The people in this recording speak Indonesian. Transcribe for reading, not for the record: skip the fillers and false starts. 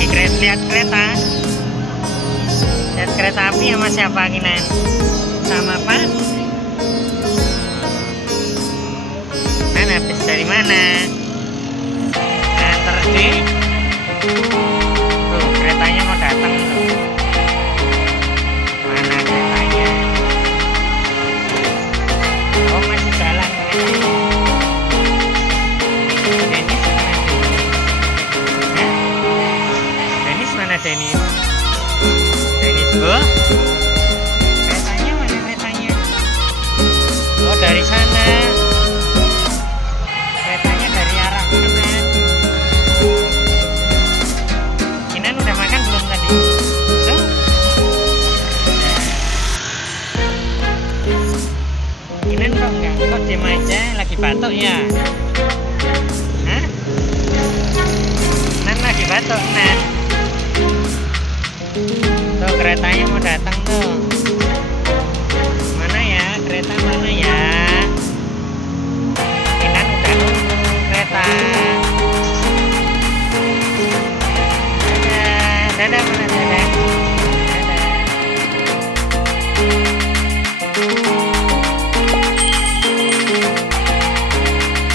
lagi lihat kereta. Lihat kereta api sama siapa Kinan? Sama Pak? Nan habis dari mana? Antar di. Tuh keretanya mau datang tuh. Mana keretanya? Oh masih jalan keretanya. Denis mana Denis? Denis bu? Keretanya mana keretanya? Oh dari sana. Keretanya dari arah kanan. Kinan udah makan belum tadi? So? Kinan kok enggak? Kok diem aja? Lagi batuk ya? Hah? Nan lagi batuk Nan. Tuh keretanya mau datang tuh.